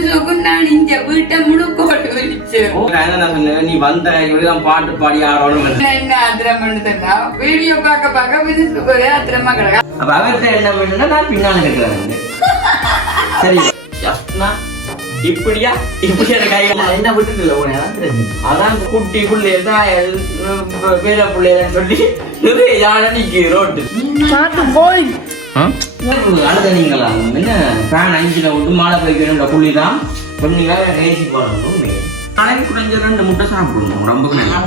மினுசுக்கு நான் இங்க வீட்டை முழுக்கோட்டு விரிச்சு நீ வந்த இவ்வளவுதான் பாட்டு பாடி ஆடணும் என்ன ஆத்திரம் பண்ணுதுன்னா வீடியோ பார்க்க பார்க்க மிதிச்சு ஒரே ஆத்திரமா கிடக்கா அப்ப அவர்கிட்ட என்ன பண்ணுன்னா நான் பின்னால இருக்கிறேன் சரி ஜஸ்ட்னா இப்படியா இப்படி எனக்கு கையில என்ன விட்டு இல்லை உனக்கு அதான் குட்டி புள்ளி தான் பேர பிள்ளைகள் சொல்லி நிறைய யானை நிக்கு ரோட்டு. போய். அழுதனீங்களா என்ன ஃபேன் அஞ்சுல விட்டு மாலை பைக்கிற புள்ளி தான் சொன்னீங்களா ஏசி போடணும் நாளைக்கு குறைஞ்ச ரெண்டு முட்டை சாப்பிடணும் நல்லா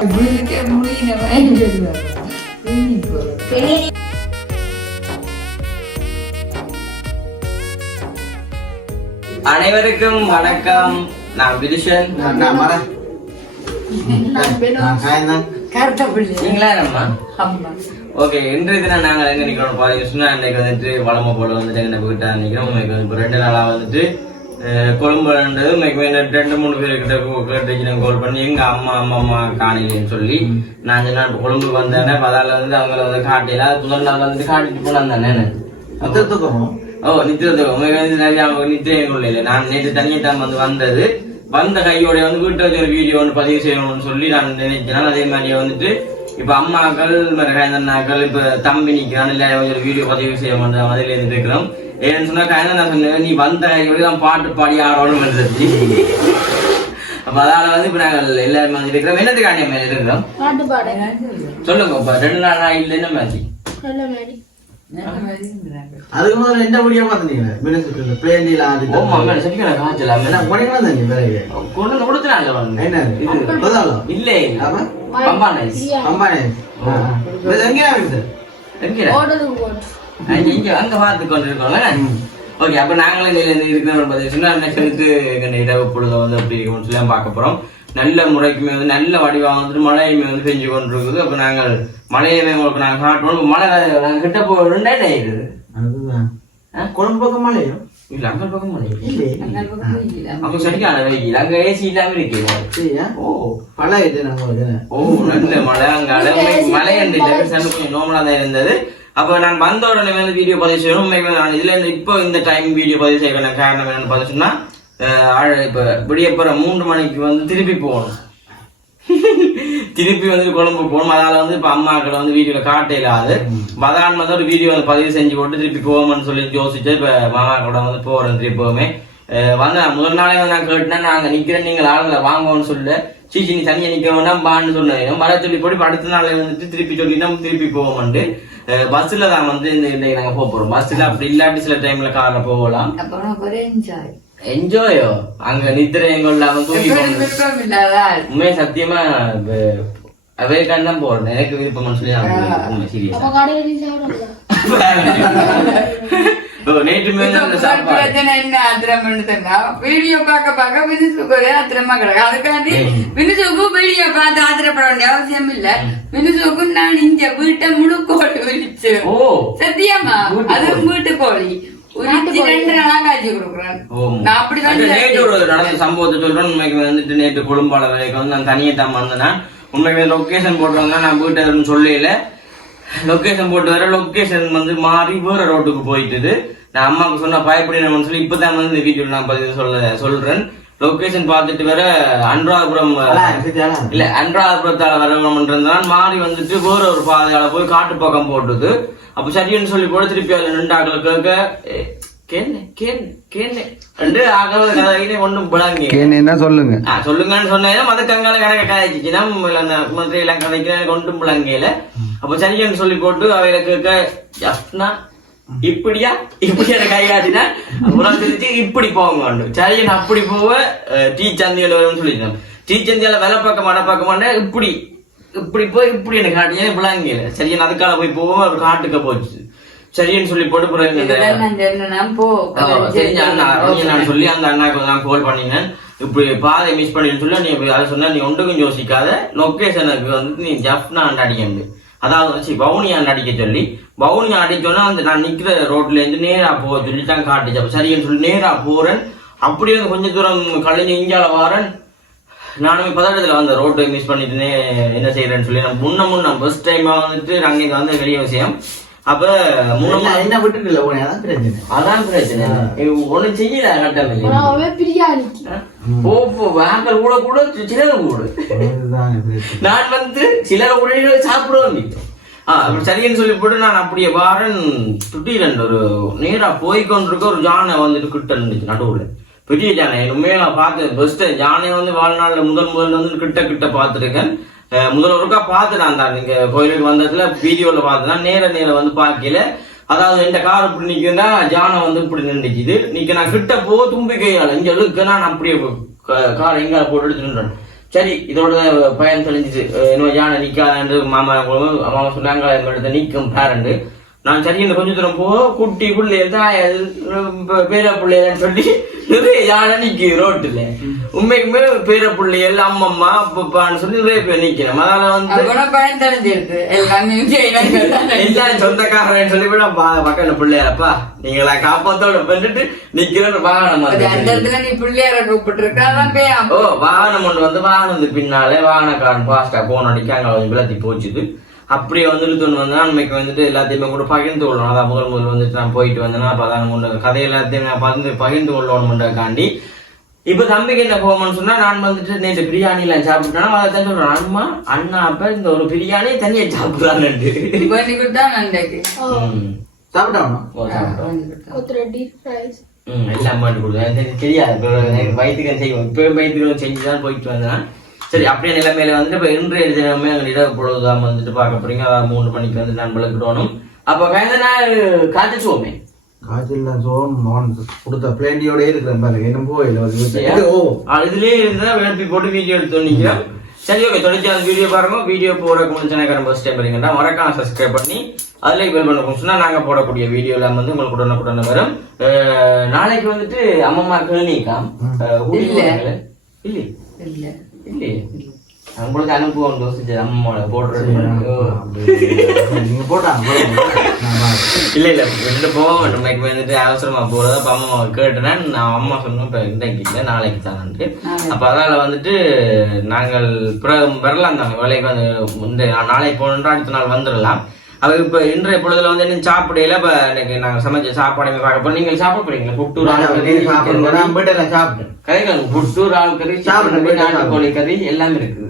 அனைவருக்கும் வணக்கம் நான் விதுஷன் நான் பிள்ளை நீங்களா ஆமா ஓகே இன்றைய தினம் நாங்கள் எங்க நிக்கிறோம்? பாருங்க சொன்னா இன்னைக்கு வந்துட்டு வளம போல வந்துட்டு எங்க வீட்டை இன்னைக்கு வந்து இப்போ ரெண்டு நாளா வந்துட்டு கொழும்பு ரெண்டு இன்னைக்கு ரெண்டு மூணு பேர்கிட்ட கேட்டு கால் பண்ணி எங்க அம்மா அம்மா அம்மா காணிலேன்னு சொல்லி நான் சொன்னா இப்போ கொழும்புக்கு வந்தேனே அதால வந்து அவங்கள வந்து காட்டில முதல் நாள் வந்து காட்டிட்டு போனான் தானே மொத்த தூக்கம் ஓ நித்திரத்துக்கு உங்க வந்து நிறைய அவங்க நித்திரம் இல்லை. நான் நேற்று தனியை தான் வந்து வந்தது. வந்த கையோட வந்து வீட்டை வச்சு ஒரு வீடியோ ஒன்று பதிவு செய்யணும்னு சொல்லி நான் நினைச்சேன் அதே மாதிரி வந்துட்டு இப்ப அம்மாக்கள் அண்ணாக்கள் இப்ப தம்பி நிக்கிறான் இல்ல ஒரு வீடியோ பதிவு செய்ய மாட்டோம் அதுல இருந்து இருக்கிறோம் ஏன்னு சொன்னா காயந்தன் நான் சொன்னேன் நீ வந்த கையோட தான் பாட்டு பாடி ஆடணும் வந்துருச்சு அப்ப அதால வந்து இப்ப நாங்கள் எல்லாரும் வந்து இருக்கிறோம் என்னது காணிய மேல இருக்கிறோம் சொல்லுங்க இப்ப ரெண்டு நாள் நான் இல்ல என்ன மாதிரி. அதுக்கு முதல்ல என்ன முடியா பார்த்தீங்க மினசுக்கு பிளேண்டில ஆடி ஓமா மேல என்ன தான் கொண்டு வந்து வந்து இது? போதாலும் இல்லே நைஸ். எங்கே இருக்குது? அங்க இங்க அங்க பார்த்து கொண்டு இருக்கோம்ல ஓகே அப்ப நாங்களும் இருக்கிற பதிவு சொன்னா நெக்ஸ்ட் எங்க இரவு பொழுது வந்து அப்படி சொல்லி பார்க்க போறோம். நல்ல முறைக்குமே வந்து நல்ல வடிவா வந்துட்டு மழையுமே வந்து பெஞ்சு கொண்டு இருக்குது அப்ப நாங்கள் மழையுமே உங்களுக்கு நாங்க காட்டுவோம். மழை வேற- நாங்க கிட்ட போ ரெண்டாயிரம் ஆயிடுது. அதுதான்? குழம்பு பக்கம் இல்ல அங்க பக்கம் மழை. அப்ப வெயில் அங்க ஏசி இல்லாம இருக்கீங்க ஓ. நல்ல மழை. அங்க மழை என்று இல்லை சாமி கொஞ்சம் நார்மலா தான் இருந்தது. அப்ப நான் வந்த உடனே வந்து வீடியோ பதிவு செய்யணும். நான் இதுல இருந்து இப்போ இந்த டைம் வீடியோ பதிவு செய்ய காரணம் என்னன்னு பதிவு சொன்னா இப்ப விடியப்புற மூன்று மணிக்கு வந்து திருப்பி போகணும். திருப்பி வந்து கொழும்பு போகணும். அதனால வந்து இப்ப அம்மாக்களை வந்து வீடியோல காட்ட இல்லாது பதான் வந்து ஒரு வீடியோ வந்து பதிவு செஞ்சு போட்டு திருப்பி போவோம்னு சொல்லி யோசிச்சு இப்ப மாமா கூட வந்து போறேன் திருப்பவுமே. அஹ் வந்த முதல் நாளே வந்து நான் கேட்டேன் நாங்க நிக்கிறேன் நீங்கள் ஆளுங்களை வாங்குவோம்னு சொல்ல சீச்சி நீ தனியா நிக்க வேண்டாம் பான்னு சொன்னேன். வர சொல்லி போட்டு அடுத்த நாளே வந்துட்டு திருப்பி சொல்லி நம்ம திருப்பி போவோம்ட்டு பஸ்ல தான் வந்து இந்த இன்னைக்கு நாங்க போக போறோம். பஸ்ல அப்படி இல்லாட்டி சில டைம்ல கார்ல போகலாம். என்ஜாயோ அங்க நித்திர எங்க இல்லாம தூங்கி? உண்மையை சத்தியமா அவேக்கான் தான் போறேன் எனக்கு விருப்பம்னு சொல்லி நான் உண்மை நம்ம சீரியஸா video பார்க்க பார்க்க மினுசுக்கு ஒரே ஆத்திரமா கிடக்கு. அதுக்காண்டி மினுசுக்கு video பார்த்து ஆத்திரப்பட வேண்டிய அவசியம் இல்ல. மினுசுக்கு நான் இங்க வீட்டை விரிச்சு. சத்தியமா அது கோழி. வீட்டு கோழி நடந்த சம்பவத்தை சொல்றேன். உண்மைக்கு வந்துட்டு நேற்று குடும்பால வேலைக்கு வந்து நான் தனியே தான் வந்தேன் உண்மைக்கு லொக்கேஷன் போட்டவங்க நான் வீட்டை சொல்லல. லொக்கேஷன் போட்டு வர லொக்கேஷன் வந்து மாறி வேற ரோட்டுக்கு போயிட்டுது. நான் அம்மாவுக்கு சொன்ன பயப்படினு சொல்லி இப்பதான் வந்து இந்த வீடியோ நான் பதிவு சொல்ல சொல்றேன். லொகேஷன் பார்த்துட்டு வர அனுராதபுரம் இல்ல அன்றாதபுரத்தால வரணும்ன்றதுனால மாறி வந்துட்டு வேற ஒரு பாதையால போய் காட்டு பக்கம் போட்டுது. அப்ப சரின்னு சொல்லி போட திருப்பி அதுல நின்று ஆக்கள் கேட்க "ஏ, கேன்னு கேன்னு கேன்னு. ரெண்டு ஆகல கதையிலே ஒண்ணும் விளங்கி. கேன்னா சொல்லுங்க? சொல்லுங்கன்னு சொன்னேன். மத கங்கால கணக்க கதைச்சு அந்த மதுரை எல்லாம் கதைக்கிறேன் ஒன்றும் விளங்கல. அப்ப சரின்னு சொல்லி போட்டு அவையில கேட்க ஜஸ்ட்னா இப்படியா? இப்படி எனக்கு கை காட்டினா? அப்புறம் தெரிஞ்சு இப்படி போங்க சரியன் அப்படி போவ டீ சந்தியில வரும்னு சொல்லிட்டேன் டீ சந்தியால வேலை பார்க்க மாட்ட பார்க்க மாட்டேன். இப்படி இப்படி போய் இப்படி எனக்கு காட்டியே விளங்கல சரியன் அதுக்கால போய் போவோம் ஒரு காட்டுக்க போச்சு. சரின்னு சொல்லி போட்டு பிறகு இந்த- இதுதான் நான் சொன்னேன்னா, போ. ஆ, தெரிஞ்ச அண்ணா நான் சொல்லி அந்த அண்ணாக்கு நான் கால் பண்ணினேன். இப்படி பாதை மிஸ் பண்ணின்னு சொல்லி நீ அதை சொன்னா நீ ஒன்றுக்கும் யோசிக்காத. லொக்கேஷனுக்கு வந்து நீ ஜப்னா அடிக்கண்டு அதாவது வச்சு பவுனி அடிக்க சொல்லி பவுனி அடிச்சோன்னா அந்த நான் நிக்கிற ரோட்ல இருந்து நேரா போக சொல்லி தான் காட்டுச்சு அப்ப சரின்னு சொல்லி நேரா போறேன் அப்படியே வந்து கொஞ்ச தூரம் கழிஞ்சு இங்கால வாரேன் நானும் பதட்டத்துல வந்த ரோட்டை மிஸ் பண்ணிட்டு என்ன செய்யறேன்னு சொல்லி நான் முன்ன முன்ன ஃபர்ஸ்ட் டைமா வந்துட்டு நாங்க இங்க வந்த பெரிய விஷயம் அப்ப மூணு என்ன- விட்டுட்டு இல்ல அதான் பிரச்சனை அதான் பிரச்சனை ஒண்ணு செய்யல கட்டம் இல்லை ஆனா அவன் பிரியாணி போ போ வாங்கல் கூட கூட சிலர் கூட நான் வந்து சிலர் உடனே அப்படி சரின்னு சொல்லி போட்டு நான் அப்படியே வாரன் துட்டிரன் ஒரு நேரா போய் கொண்டிருக்க ஒரு ஜானை வந்துட்டு கிட்ட இருந்துச்சு நடுவுல. பெரிய ஜானை உண்மையை நான் பார்த்தேன் பெஸ்ட் ஜானை வந்து வாழ்நாள்ல முதல் முதல்ல வந்து கிட்ட கிட்ட பார்த்துருக்கேன். முதல் ஒருக்கா பார்த்து நான் தான் நீங்க கோயிலுக்கு வந்ததுல வீடியோல பார்த்தேன் நேர நேர வந்து பார்க்கல. அதாவது இந்த கார் இப்படி நிக்குன்னா ஜானை வந்து இப்படி நின்றுக்குது இன்னைக்கு நான் கிட்ட போ தும்பி கையால் இங்க இழுக்க நான் அப்படியே க- கார் எங்க போட்டு எடுத்து நின்றேன் சரி இதோட பயன் தெளிஞ்சிச்சு. இன்னும் யானை நிற்காதன்று மாமா மாமா சொன்னாங்க எங்கள்கிட்ட நிற்கும் பேரண்டு. நான் சரி இந்த கொஞ்ச தூரம் போ குட்டி பிள்ளைகள் தாயல் பேர பிள்ளைகள்னு சொல்லி நிறைய யானை நிக்குது ரோட்டுல. உண்மைக்குமே பேர பிள்ளைகள் அம்மம்மா அப்பப்பான்னு சொல்லி நிறைய பேர் நிக்கணும் அதனால வந்து தெரிஞ்சிருக்கு சொந்தக்காரன் சொல்லி கூட பக்கம் பிள்ளையாரப்பா நீங்களா காப்பாத்தோட பண்ணிட்டு நிக்கிற வாகனம் அது அந்த வந்து இடத்துல நீ பிள்ளையார கூப்பிட்டு இருக்க ஓ வாகனம் ஒன்று வந்து வாகனத்துக்கு பின்னாலே வாகனக்காரன் ஃபாஸ்டா போன் அடிக்க அங்க கொஞ்சம் விளத்தி போச்சுது. அப்படியே வந்துட்டு தோணு வந்தா அன்னைக்கு வந்துட்டு எல்லாத்தையுமே கூட பகிர்ந்து கொள்ளணும். அதான் முதல் முதல் வந்துட்டு நான் போயிட்டு வந்தேன்னா அப்ப அதான் கொண்டு கதை எல்லாத்தையும் நான் பகிர்ந்து பகிர்ந்து கொள்ளணும்ன்றக்காண்டி. இப்ப தம்பிக்கு என்ன போகணும்னு சொன்னா நான் வந்துட்டு நேற்று பிரியாணி எல்லாம் சாப்பிட்டேன்னா அதை தான் சொல்றேன். அம்மா அண்ணா அப்ப இந்த ஒரு பிரியாணி தனியா சாப்பிடுறான்னு பண்ணி கொடுத்தா நன்றைக்கு சாப்பிட்டாவணும் ஓ, சாப்பிட்டோம். தெரியாது. வயிற்றுக்கு செய்வோம்? இப்போ வயிற்றுக்கு செஞ்சு தான் போயிட்டு வந்தேன். சரி அப்படியே நிலைமையில வந்துட்டு இப்போ இன்றைய தினமே இரவு பொழுதுதான் வந்துட்டு பார்க்க போறீங்க. மூணு மணிக்கு வந்து நான் விளக்கிடணும். அப்போ வேந்த நாள் காத்துச்சுவோமே காய்ச்சல் சோன் மோகன் கொடுத்த பிளேண்டியோட இருக்கிறேன் பாருங்க என்ன போயில ஒரு வீட்டுல. ஓ இதுலயே இருந்தா வேண்டி போட்டு வீடியோ எடுத்து நிற்கிறேன் சரி ஓகே தொடர்ச்சி அந்த வீடியோ பாருங்க. வீடியோ போறதுக்கு முடிச்சு ஃபர்ஸ்ட் டைம் வரீங்கன்னா மறக்காம சப்ஸ்கிரைப் பண்ணி அதுல பெல் பண்ண சொன்னா நாங்க போடக்கூடிய வீடியோ எல்லாம் வந்து உங்களுக்கு உடனுக்குடனே வரும். நாளைக்கு வந்துட்டு அம்மம்மா கிளினிக்காம் இல்ல. இல்லை இல்ல. இல்லையே உங்களுக்கு அனுப்புவோம் யோசிச்சு அம்மாவோட போடுறது நீங்க போட்டாங்க. இல்ல இல்ல வெளில போக மாட்டோம் இன்னைக்கு வந்துட்டு அவசரமா போறத அப்ப அம்மா கேட்டேன் நான் அம்மா சொன்னோம் இப்ப இன்றைக்கு இல்ல நாளைக்கு தானே அப்ப அதனால வந்துட்டு நாங்கள் பிறகு வரலாம் தாங்க வேலைக்கு வந்து இந்த நாளைக்கு போகணுன்றா அடுத்த நாள் வந்துடலாம் அவ இப்ப இன்றைய பொழுதுல வந்து என்ன சாப்பிடையில இப்ப இன்னைக்கு நாங்க சமைச்ச சாப்பாடு பார்க்க போறோம் நீங்க சாப்பிட போறீங்க. புட்டூர் ஆள் கறி நீங்க சாப்பிடுங்க. நான் வீட்டுல சாப்பிட்டேன் கறிகள் புட்டூர் ஆள் கறி சாப்பிடுங்க. நாட்டுக்கோழி கறி எல்லாமே இருக்குது.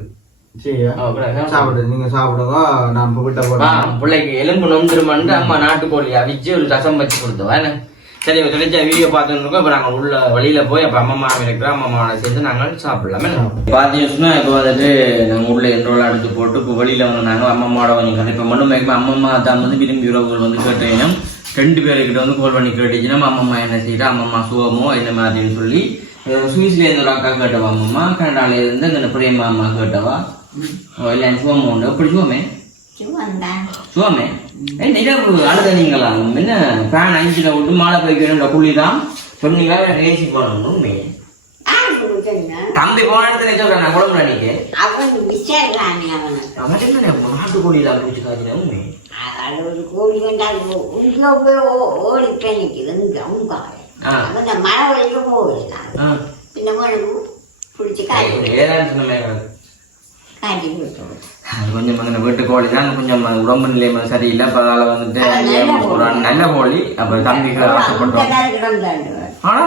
சாப்பிடுங்க நீங்க சாப்பிடுங்க. நான் வீட்டை ஆ, போட்டேன் பிள்ளைக்கு எலும்பு நொந்துருமான்னு அம்மா நாட்டுக்கோழி அவிச்சு ஒரு ரசம் வச்சு கொடுத்தோம் என்ன? சரி இப்ப கிடைச்ச வீடியோ பார்த்துட்டு இருக்கோம். இப்ப நாங்க உள்ள வழியில போய் அப்ப அம்மா மாமி இருக்கிறோம் அம்மா மாமனை சேர்ந்து நாங்கள் சாப்பிடலாமே. பாத்தீங்கன்னா இப்ப வந்துட்டு நாங்க உள்ள என்ரோல் அடிச்சு போட்டு இப்ப வெளியில வந்து நாங்க அம்மாவோட கொஞ்சம் கதைப்ப மட்டும் மேக்மா அம்மம்மா தான் வந்து விரும்பி உறவுகள் வந்து கேட்டீங்கன்னா ரெண்டு பேருக்கிட்ட வந்து கால் பண்ணி கேட்டுச்சுன்னா அம்மம்மா என்ன செய்யறா அம்மம்மா சுகமோ என்ன மாதிரின்னு சொல்லி அஹ் சுவிஸ்ல இருந்து ஒரு அக்கா கேட்டவா அம்மம்மா கனடால இருந்து இந்த பிரேமா அம்மா கேட்டவா? இல்லை சுகமோ உண்டு. எப்படி சுகமே சுவாமி நிலவு அழுத நீங்களா என்ன ஃபேன் அஞ்சில் விட்டு மாலை போய்க்கிற குழிதான் சொன்னீங்களா ஏசி போனோம் தம்பி போன இடத்துல சொல்றேன் நான் குழம்பு அன்னைக்கு அவன் விசாரிக்கிறானே அவனுக்கு அவன் என்ன நாட்டுக்கோழியில பிடிச்சி காய்ச்சினா உண்மை அது ஒரு கோழி கண்டால் இங்கே போய் ஓ- ஓடிட்டு நிற்குது இங்கே அவங்க. அவன் இந்த மழை வழியில் போகலாம் மழை பிடிச்சி காய்ச்சி காய்ச்சி அது கொஞ்சம் அந்த வீட்டு கோழி தான் கொஞ்சம் உடம்பு நிலைமை சரியில்லை. அப்ப அதால வந்துட்டு ஒரு நல்ல கோழி அப்புறம் தம்பிக்கு ஆசைப்பட்டோம் ஆனா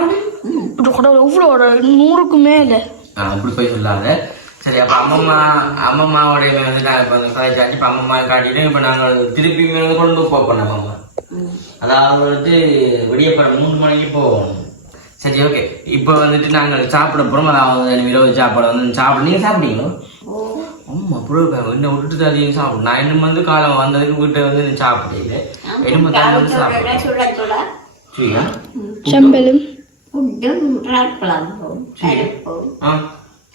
எவ்வளோ ஒரு நூறுக்கு மேல? ஆ, அப்படி போய் சொல்லாத. சரி அப்ப அம்மம்மா அம்மம்மாவுடைய வந்து நான் இப்ப அந்த கதைச்சாச்சு இப்ப அம்மம்மா காட்டிட்டு இப்ப நாங்கள் திருப்பி வந்து கொண்டு போப்போம் அம்மம்மா அதாவது வந்து விடியப்பட மூணு மணிக்கு போவோம். சரி ஓகே இப்போ வந்துட்டு நாங்கள் சாப்பிட போறோம். அதாவது இரவு சாப்பாடு வந்து சாப்பிட நீங்க சாப்பிட்டீங்களோ ஆமா அப்புறம் என்ன விட்டுட்டு அதிகம் சாப்பிடும் நான் இன்னும் வந்து காலம் வந்ததுக்கு வீட்டை வந்து நீ சாப்பிடல இன்னும் தான் வந்து ஆ.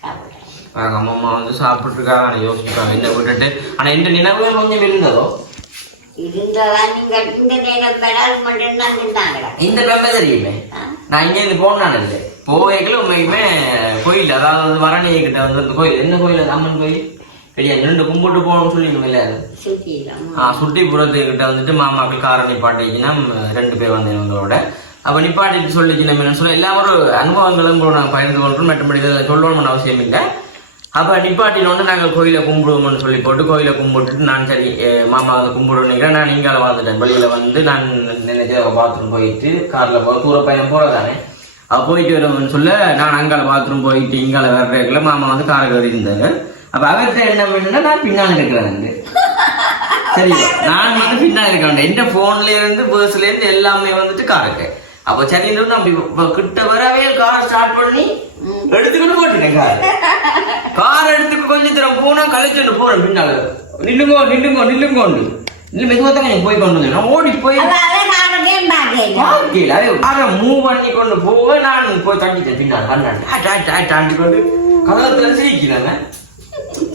சாப்பிட்றேன் பாருங்க, அம்மா வந்து சாப்பிட்டுருக்காங்க. நான் யோசிச்சுருக்காங்க என்ன விட்டுட்டு? ஆனா இந்த நினைவு கொஞ்சம் இருந்ததோ இந்த பெம்பை தெரியல நான் இங்க இருந்து போனான் இல்லை போவேக்கல உண்மைக்குமே கோயில் அதாவது வந்து வரணி கிட்ட வந்து அந்த கோயில். என்ன கோயில்? அம்மன் கோயில்? கிடையாது ரெண்டு கும்பிட்டு போகணும்னு சொல்லி இல்லை அது சுற்றிலாம் ஆ சுட்டிபுரத்து கிட்ட வந்துட்டு மாமாக்கள் காரை நிப்பாட்டிச்சுன்னா ரெண்டு பேர் வந்தேன் இவங்களோட அப்ப நிப்பாட்டிட்டு என்ன சொல்ல எல்லா ஒரு அனுபவங்களும் கூட நாங்கள் பகிர்ந்து கொள்றோம். மற்றபடி இதில் சொல்லணும்னு அவசியம் இல்லை. அப்ப நிப்பாட்டில வந்து நாங்கள் கோயிலை கும்பிடுவோம்னு சொல்லி போட்டு கோயிலை கும்பிட்டுட்டு நான் சரி மாமா வந்து கும்பிடுறேன் நான் இங்கால வந்துட்டேன் வெளியில வந்து நான் நினைச்சு பாத்ரூம் போயிட்டு கார்ல போ தூர பயணம் போறதானே. அப்ப போயிட்டு வருவோம்னு சொல்ல நான் அங்கால பாத்ரூம் போயிட்டு இங்கால வர்றதுக்குள்ள மாமா வந்து காரை கறி இருந்தாரு. அப்ப அவர்கிட்ட என்ன பண்ணுன்னா நான் பின்னால் இருக்கிறேன் சரி நான் வந்து பின்னாடி இருக்க வேண்டாம். எந்த போன்ல இருந்து பர்ஸ்ல இருந்து எல்லாமே வந்துட்டு காருக்கு அப்ப சரி இப்ப கிட்ட வரவே கார் ஸ்டார்ட் பண்ணி எடுத்துக்கிட்டு போட்டுட்டேன் கார் கார் எடுத்துட்டு கொஞ்சம் தூரம் போனா கழிச்சுட்டு போறேன் பின்னால. நில்லுங்கோ நில்லுங்கோ நில்லுங்கோண்டு இல்ல மெதுவா தான் எனக்கு போய் கொண்டு வந்தேன். ஓடி போய் அதை மூவ் பண்ணி கொண்டு போக நான் போய் தட்டிட்டேன் பின்னால். தாண்டி கொண்டு கதத்துல சிரிக்கிறாங்க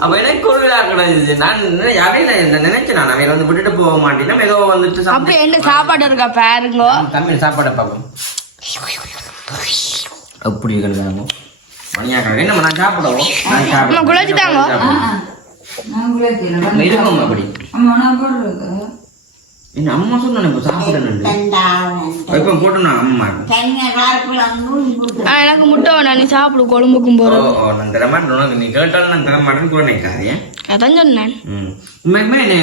அப்ப எனக்கு விழா கிடையாது நான் யாரையும் நினைச்சேன் நான். அவன் வந்து விட்டுட்டு போக மாட்டேன்னா ஏதோ வந்துட்டு அப்ப என்ன சாப்பாடு இருக்கா பாருங்க. தம்பி சாப்பாடை பார்ப்போம். அப்படி இருக்கிறாங்க என்ன நான் சாப்பிடவும் நான் அம்மா, குழச்சிட்டாங்க? சாப்பிடுவேன். நான் குளிக்கிறேன். இருக்கும் அப்படி என்ன அம்மா சொன்னேன் இப்போ சாப்பிடணும் இப்போ போட்டோம் நான் அம்மா எனக்கு முட்டை வேணாம். நீ சாப்பிடு குழம்புக்கும் ஓ, நான் தர மாட்டேன். உனக்கு நீ கேட்டாலும் நான் தர மாட்டேன்னு கூட நினைக்காதே அதான் சொன்னேன். ம். உண்மைக்குமே என்ன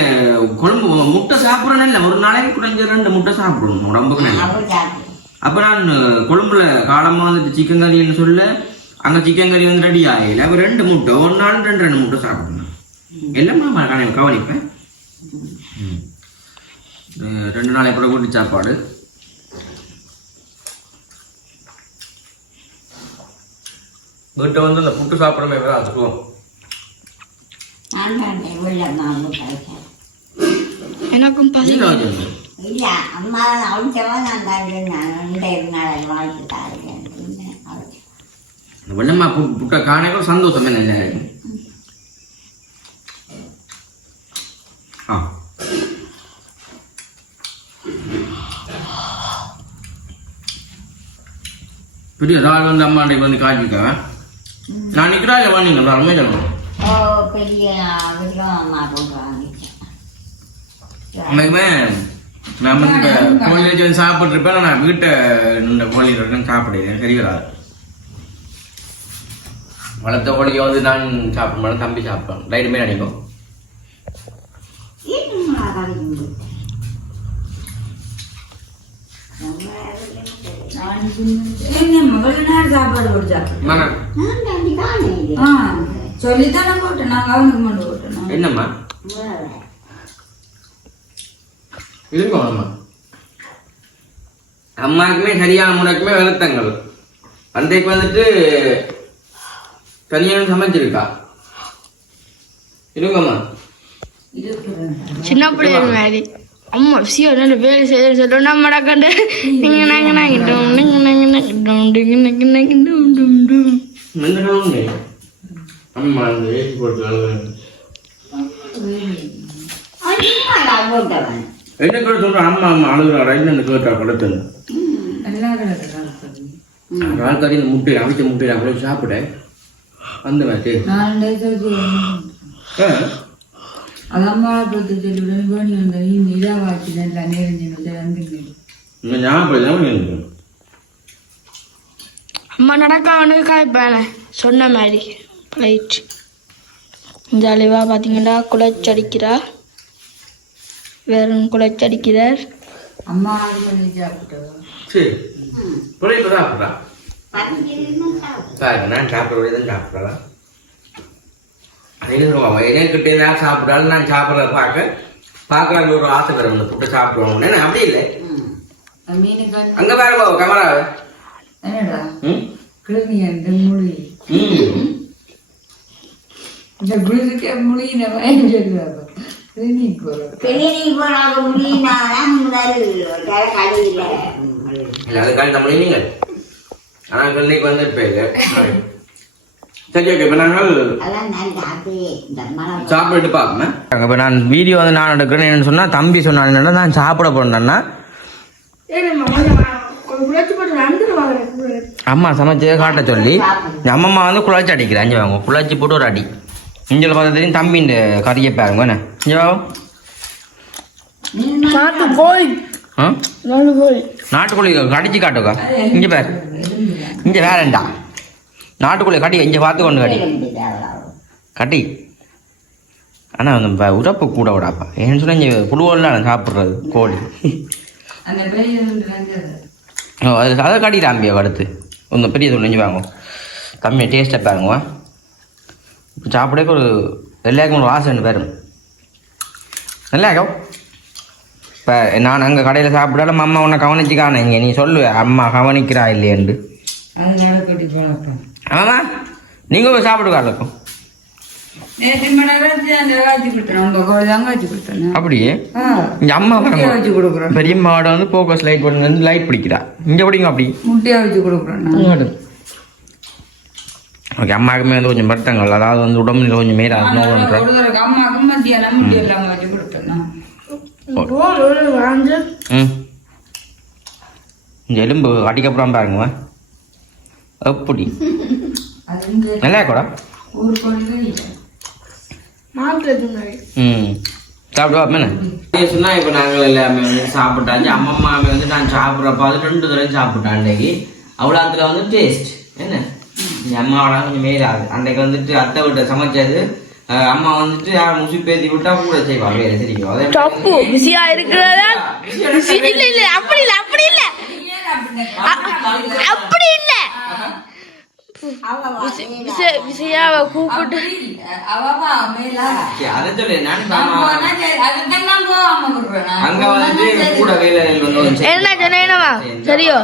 குழம்பு முட்டை சாப்பிட்றேன்னு இல்லை. ஒரு நாளைக்கு குறைஞ்ச ரெண்டு முட்டை சாப்பிடணும். உடம்புக்கு அப்போ நான் கொழும்புல காலமாக வந்துட்டு சிக்கன் கறின்னு சொல்ல அங்கே சிக்கன் கறி வந்து ரெடி ஆகல. அப்போ ரெண்டு முட்டை. ஒரு நாள் ரெண்டு ரெண்டு முட்டை சாப்பிடணும். எல்லாமே நான் கவனிப்பேன். ரெண்டு நாளைக்கு கூட கூட்டி சாப்பாடு. வீட்டை வந்து அந்த புட்டு சாப்பிட்றமே அது சுகம் நான் தான் உள்ள மாவு கிடைச்சேன் எனக்கும் பசி. இல்ல அம்மா அவிச்சவா நான் தான் வாழ்த்து இந்த வெள்ளம்மா புட்டை காணே கூட சந்தோஷம் என்ன பெரிய ரால் வந்து அம்மா அன்னைக்கு வந்து காய்ச்சிக்க நான் நிற்கிறா இல்லை வாங்க உண்மை சொல்லணும் பெரிய நான் வந்து இப்போ கோழி வச்சு வந்து சாப்பிட்ருப்பேன் நான் வீட்டை இந்த கோழி இருக்கேன் சாப்பிடுறேன் சரி வராது வளர்த்த கோழியை வந்து நான் சாப்பிட மாட்டேன் தம்பி சாப்பிடுவேன் ரைட்டுமே நினைக்கும் இன்னும் கழிக்கும் என்ன மகள் நேரம் சாப்பாடு போட்டு சாப்பிடுறேன் நான் நான் தாண்டி காணே இது ஆ சொல்லித்தானே போட்டேன் நான் கவனிக்க மாட்டேன் போட்டேன் என்னம்மா இருக்கும் அம்மா அம்மாவுக்குமே சரியான முறைக்குமே வருத்தங்கள் அன்றைக்கு வந்துட்டு தனியாக சமைச்சிருக்கா? இருங்கம்மா. சின்ன பிள்ளைகள் மாதிரி அம்மா சியோ நல்ல வேலை செய்ய சொல்ல நம்ம கண்டு. நீங்க நாங்க நீங்க நாங்க நாங்கிட்டோம் நீங்க நாங்க நாங்கிட்டோம் டும் டும் கலவுங்க அம்மா அந்த ஏசி போட்டு போட்டவன் என்ன கூட சொல்கிறேன் அம்மா அம்மா அழுகுறாடா. என்ன கேட்டா கறி இந்த முட்டை அவிச்ச முட்டையில் அப்படியே சாப்பிட அந்த மாதிரி. அது அம்மா வந்த நீ நல்லா நேரஞ்சி வந்து ஞாபகம் அம்மா நடக்க அவனுக்கு காய்ப்பானே சொன்ன மாதிரி. இந்த அழிவா பார்த்தீங்கன்னா குலைச்சடிக்கிறா வேறும் குலைச்சடிக்கிறார் அம்மா சாப்பிட்டோம் நான் சாப்பிட்ற. தான் சாப்பிட்றா? என்ன சொல்லுவாங்க என்கிட்ட நான் சாப்பிட்டாலும் நான் சாப்பிட்றத பார்க்க பார்க்கலான்னு ஒரு ஆசை வரும். இந்த புட்டை சாப்பிடுவோம் என்ன அப்படி இல்லை. அங்கே பாருங்க கமரா கிழவி அந்த மொழி. இந்த நம்மளே நீங்கள். ஆனால் இன்னைக்கு வந்து இல்லை சரி ஓகே இப்போ நாங்கள் சாப்பிட்டே பார்ப்பேன் இப்போ நான் வீடியோ வந்து நான் எடுக்கிறேன். என்னன்னு சொன்னால் தம்பி சொன்னான். என்னன்னா நான் சாப்பிட போனேன்னா அம்மா சமைச்சதை காட்ட சொல்லி என் அம்மம்மா வந்து குழாச்சி அடிக்கிறேன் அஞ்சு வாங்க. குழாச்சி போட்டு ஒரு அடி. இஞ்சில் பார்த்து தெரியும் தம்பி இந்த கறியை பாருங்க என்ன? இங்கே வாங்க நாட்டு கோழி. ஆ? நாட்டு கோழி. நாட்டுக்கோழி கடிச்சு காட்டுக்கா. இங்கே பாரு. இங்கே வேறண்டா நாட்டுக்கோழி கடி இங்கே பார்த்து கொண்டு கடி கட்டி. ஆனால் அந்த உரப்பு கூட விடாப்பா. ஏன்னு சொன்னால் இங்கே புழுவெல்லாம் சாப்பிட்றது கோழி. ஓ அது அதை காட்டிடாம்பியா அடுத்து கொஞ்சம் பெரிய துணிஞ்சு வாங்க கம்மியாக டேஸ்ட்டாக பாருங்க இப்போ சாப்பிடக்கு ஒரு எல்லாருக்கும் ஒரு வாசனை வரும் நல்லா இருக்கும் இப்போ நான் அங்கே கடையில் சாப்பிட்டாலும் அம்மா உன்னை கவனிச்சுக்கான. இங்கே நீ சொல்லுவ அம்மா கவனிக்கிறா இல்லையண்டு அதனால கூட்டி போனப்ப ஆமா நீங்கள் போய் சாப்பிடுவா இருக்கும் அப்படியே? இங்கே அம்மா வச்சு கொடுக்குறேன். பெரியம்மாவோட வந்து ஃபோக்கஸ் லைட் பண்ணி வந்து லைட் பிடிக்கிறா. இங்கே பிடிங்க அப்படி. முட்டையை வச்சு கொடுக்குறேன் நான். ஓகே அம்மாவுக்குமே வந்து கொஞ்சம் வருத்தங்கள் அதாவது வந்து உடம்புல கொஞ்சம் மேல நான். வாங்க ம். இந்த எலும்பு அடிக்கப்புறம் பாருங்க. எப்படி அது நல்லா கூட ஊர் கோழி ம். சாப்பிடுவா மேலே சொன்னா இப்போ நாங்கள் எல்லாமே வந்து சாப்பிட்டாச்சு. அம்மம்மா வந்து நான் சாப்பிட்றப்ப அது ரெண்டு தடவை சாப்பிட்டேன் அன்னைக்கு. அவ்வளோ அதில் வந்து டேஸ்ட் என்ன? என் அம்மாவோட கொஞ்சம் மேலே ஆகுது அன்னைக்கு வந்துட்டு அத்தை விட்ட சமைச்சது. அம்மா வந்துட்டு முசி பேத்தி விட்டா கூட செய்வாங்க வேறு சரிக்கும் அதே மாதிரி தப்பு பிஸியா இருக்கிறதா பிஸி இல்ல இல்ல அப்படி இல்ல அப்படி இல்ல அ- அப்படி இல்ல பிஸி- பிஸி- பிஸியாவை கூப்பிட்டு அப்படி இல்ல. அவவா மேலா. சரி, அதை சொல்லு நான் நான் பாமா- போனா சரி, அதுதான் நான் போகாம விடுறேன். நான் அங்க போனா வந்துட்டு சரி. கூட வேலைகள் வந்து கொஞ்சம் என்ன சொன்னேனவா சரியோ?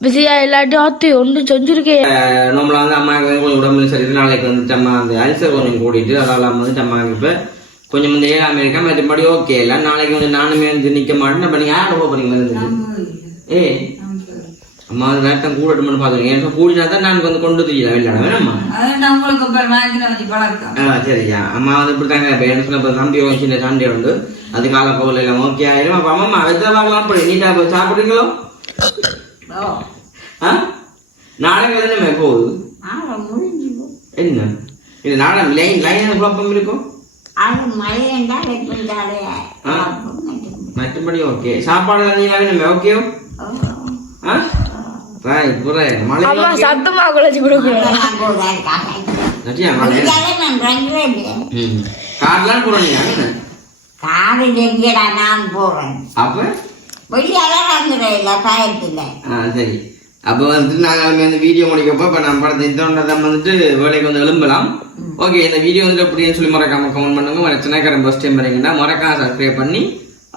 பிஸியா இல்லாட்டி அத்தி ஒன்றும் செஞ்சிருக்கே. நம்மள வந்து அம்மாவுக்கு கொஞ்சம் உடம்புல சரி நாளைக்கு வந்து அம்மா அந்த அல்சர் கொஞ்சம் கூடிட்டு அதனால வந்து அம்மாவுக்கு இப்போ கொஞ்சம் வந்து ஏழாம இருக்கா மற்றபடி ஓகே இல்லை நாளைக்கு வந்து நானுமே வந்து நிற்க மாட்டேன். அப்போ நீங்கள் யார் போக போறீங்க? வந்து ஏ அம்மா வந்து வேட்டம் கூடட்டும்னு பார்த்துருங்க எனக்கு கூடினா தான் நான் வந்து கொண்டு தெரியல வெளியில வேணாம்மா உங்களுக்கு இப்ப சரியா அம்மா வந்து இப்படி தாங்க இப்போ எனக்கு இப்போ தம்பி சின்ன சண்டை உண்டு அது கால போகல எல்லாம் ஓகே ஆயிரும். அப்போ அம்மா வெஜ்ஜா பார்க்கலாம் அப்படி நீட்டா போய் சாப்பிடுறீங்களோ? ஓ. ஆ? நாளைக்கு என்ன போகுது. என்ன? இது நாளை லைன் லைன் குழப்பம் இருக்கும்? அது. மற்றபடி ஓகே சாப்பாடு நீங்க ஓகே ஆ? அம்மா சத்தமா குழச்சி காடு நான் அப்ப வெளியால வந்துடுறேன் பயத்தில் ஆ சரி. அப்போ வந்துட்டு நாங்கள் வந்து வீடியோ முடிக்கப்போ இப்போ நம்ம படத்தை இந்த தான் வந்துட்டு வேலைக்கு வந்து எழும்பலாம். ஓகே இந்த வீடியோ வந்துட்டு எப்படின்னு சொல்லி மறக்காம கமெண்ட் பண்ணுங்க. மற சின்னக்காரன் ஃபஸ்ட் டைம் வரீங்கன்னா மறக்காம சப்ஸ்கிரைப் பண்ணி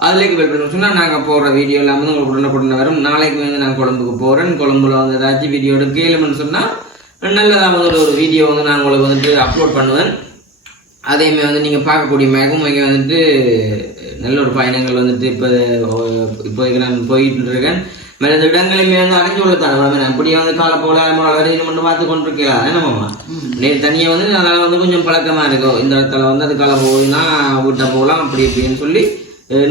அதுலேக்கு போய் பண்ணி சொன்னால் நாங்கள் போடுற வீடியோ எல்லாம் வந்து உங்களுக்கு உடனே வரும். நாளைக்கு வந்து நான் கொழம்புக்கு போகிறேன் கொழம்புல வந்து ஏதாச்சும் வீடியோ எடுக்கலன்னு சொன்னால் நல்லதாக வந்து ஒரு வீடியோ வந்து நான் உங்களுக்கு வந்துட்டு அப்லோட் பண்ணுவேன். அதேமாதிரி வந்து நீங்கள் பார்க்கக்கூடிய மேகம் இங்கே வந்துட்டு நல்ல ஒரு பயணங்கள் வந்துட்டு இப்போ இப்போதைக்கு நான் போயிட்டு இருக்கேன். மேலே இந்த இடங்களையுமே வந்து அடைஞ்சு உள்ள தரேன் அப்படியே வந்து காலை போல வரையும் மட்டும் பார்த்து கொண்டிருக்கலாம் என்னமாம்மா நேர் தனியாக வந்து அதனால் வந்து கொஞ்சம் பழக்கமாக இருக்கும் இந்த இடத்துல வந்து அது காலை போகுதுன்னா வீட்டை போகலாம் அப்படி இப்படின்னு சொல்லி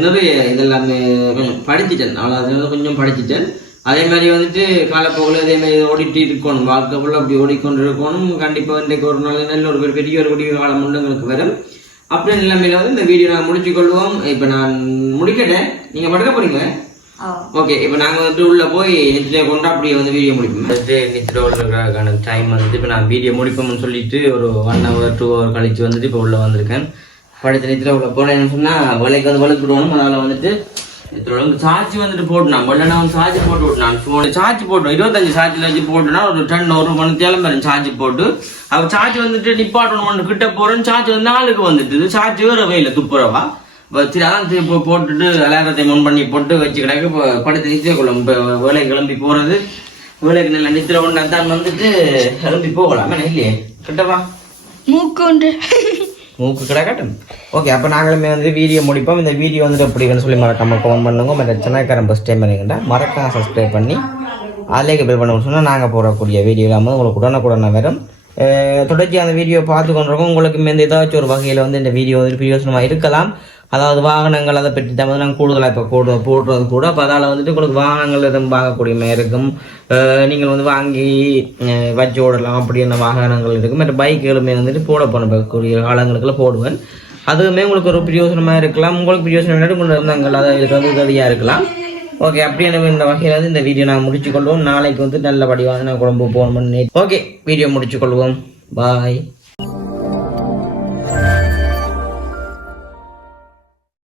நிறைய இதெல்லாமே கொஞ்சம் படிச்சிட்டேன். அவ்வளோ கொஞ்சம் படிச்சிட்டேன். அதே மாதிரி வந்துட்டு காலப்போக்கில் அதே மாதிரி ஓடிட்டு இருக்கணும். வாழ்க்கை ஃபுல்லாக அப்படி ஓடிக்கொண்டு இருக்கணும். கண்டிப்பாக இன்றைக்கு ஒரு நாள் நல்ல ஒரு பெரிய ஒரு குடிய காலம் உண்டு எங்களுக்கு வரும் அப்படி நிலைமையில வந்து இந்த வீடியோ நான் முடிச்சு கொள்வோம். இப்போ நான் முடிக்கட்டேன். நீங்கள் படுக்க போறீங்க? ஓகே இப்போ நாங்கள் வந்துட்டு உள்ள போய் நித்திரை கொண்டு அப்படியே வந்து வீடியோ முடிப்போம். வந்துட்டு நித்திரை உள்ளக்கான டைம் வந்துட்டு இப்போ நான் வீடியோ முடிப்போம்னு சொல்லிட்டு ஒரு ஒன் ஹவர் டூ ஹவர் கழிச்சு வந்துட்டு இப்போ உள்ள வந்திருக்கேன். படுத்து நித்திரை உள்ள போனேன்னு சொன்னால் வலைக்கு வந்து வலுக்கிடுவோம் அதனால் வந்துட்டு சார்ஜ் வந்துட்டு போட்டு நான் வெள்ளனா வந்து சார்ஜ் போட்டு விட்டுனான் ஃபோன் சார்ஜ் போட்டோம் இருபத்தஞ்சு சார்ஜில் வச்சு போட்டுனா ஒரு டென் ஒரு மணி தேலம் வரும் சார்ஜ் போட்டு. அவ சார்ஜ் வந்துட்டு நிப்பாட்டணும் ஒன்று கிட்ட போறேன்னு சார்ஜ் வந்து நாளுக்கு வந்துட்டு சார்ஜ் வேற வெயில துப்புரவா சரி அதான் இப்போ போட்டுட்டு அலாரத்தை முன் பண்ணி போட்டு வச்சு கிடக்கு இப்போ படுத்து நிச்சய கொள்ளும் இப்போ வேலை கிளம்பி போறது. வேலைக்கு நல்ல நித்திர ஒன்று தான் வந்துட்டு கிளம்பி போகலாம்? இல்லையே. கிட்டவா மூக்கு ஒன்று மூக்கு கிடக்கட்டும் ஓகே அப்போ நாங்களுமே வந்து வீடியோ முடிப்போம். இந்த வீடியோ வந்துட்டு எப்படின்னு சொல்லி மறக்காமல் கமெண்ட் பண்ணுங்க. மற்ற சென்னைக்காரன் ஃபஸ்ட் டைம் இருக்கீங்கன்னா மறக்காம சப்ஸ்கிரைப் பண்ணி அதிலேக்கு பில் பண்ண சொன்னால் நாங்கள் போடக்கூடிய வீடியோ இல்லாமல் உங்களுக்கு உடனுக்குடனே வரும். தொடர்ச்சி அந்த வீடியோ பார்த்து கொண்டிருக்கோம். உங்களுக்கு இந்த ஏதாச்சும் ஒரு வகையில் வந்து இந்த வீடியோ வந்து பிரயோசனமாக இருக்கலாம். அதாவது வாகனங்கள் அதை பற்றி தான் வந்து நாங்கள் கூடுதலாக இப்போ போடுற போடுறது கூட அப்போ அதால் வந்துட்டு உங்களுக்கு வாகனங்கள் எதுவும் வாங்கக்கூடிய மாதிரி இருக்கும் நீங்கள் வந்து வாங்கி வச்சு ஓடலாம் அப்படியான வாகனங்கள் இருக்கும். மற்ற பைக்குகளுமே வந்துட்டு போட போகக்கூடிய காலங்களுக்குள்ள போடுவேன். அதுவுமே உங்களுக்கு ஒரு பிரயோசனமாக இருக்கலாம். உங்களுக்கு பிரயோசனம் இல்லாட்டி கொண்டு இருந்தாங்கள் அதை இதுக்கு வந்து உதவியாக இருக்கலாம். ஓகே அப்படியான இந்த வகையில் வந்து இந்த வீடியோ நான் முடிச்சுக்கொள்வோம். நாளைக்கு வந்து நல்லபடியாக நான் குழம்பு போகணும்னு ஓகே வீடியோ முடிச்சுக்கொள்வோம். பாய்.